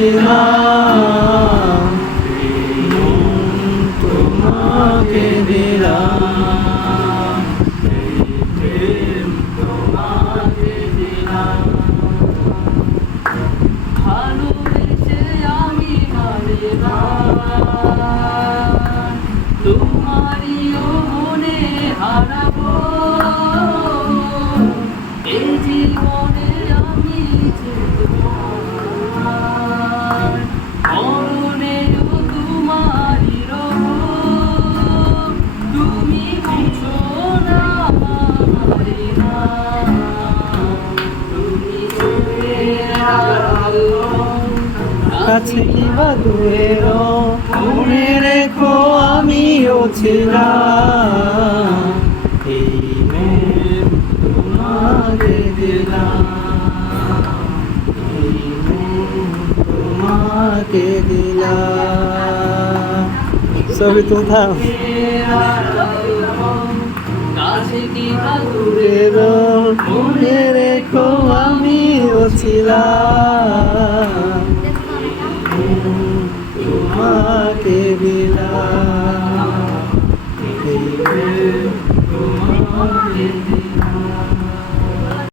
দিলাম, তোমাকে দিলাম, তোমাকে দিলাম। ভালোবেসে আমি মানে না তোমারিও মনে হারাবো, এই জীবনে আমি যে তোমার, মরণেও তোমারই রব। তুমি বুঝো না আমারে না, তুমি চোখের আলো, কাছে কিবা দূরেরও মনে রেখো আমিও ছিলাম, এই মন তোমাকে দিলাম, এই মন তোমাকে দিলাম। সবই তুমি থাম। কাছে কিবা দূরে দূরেরও মনে রেখো আমিও ছিলাম, তোমাকে দিলাম।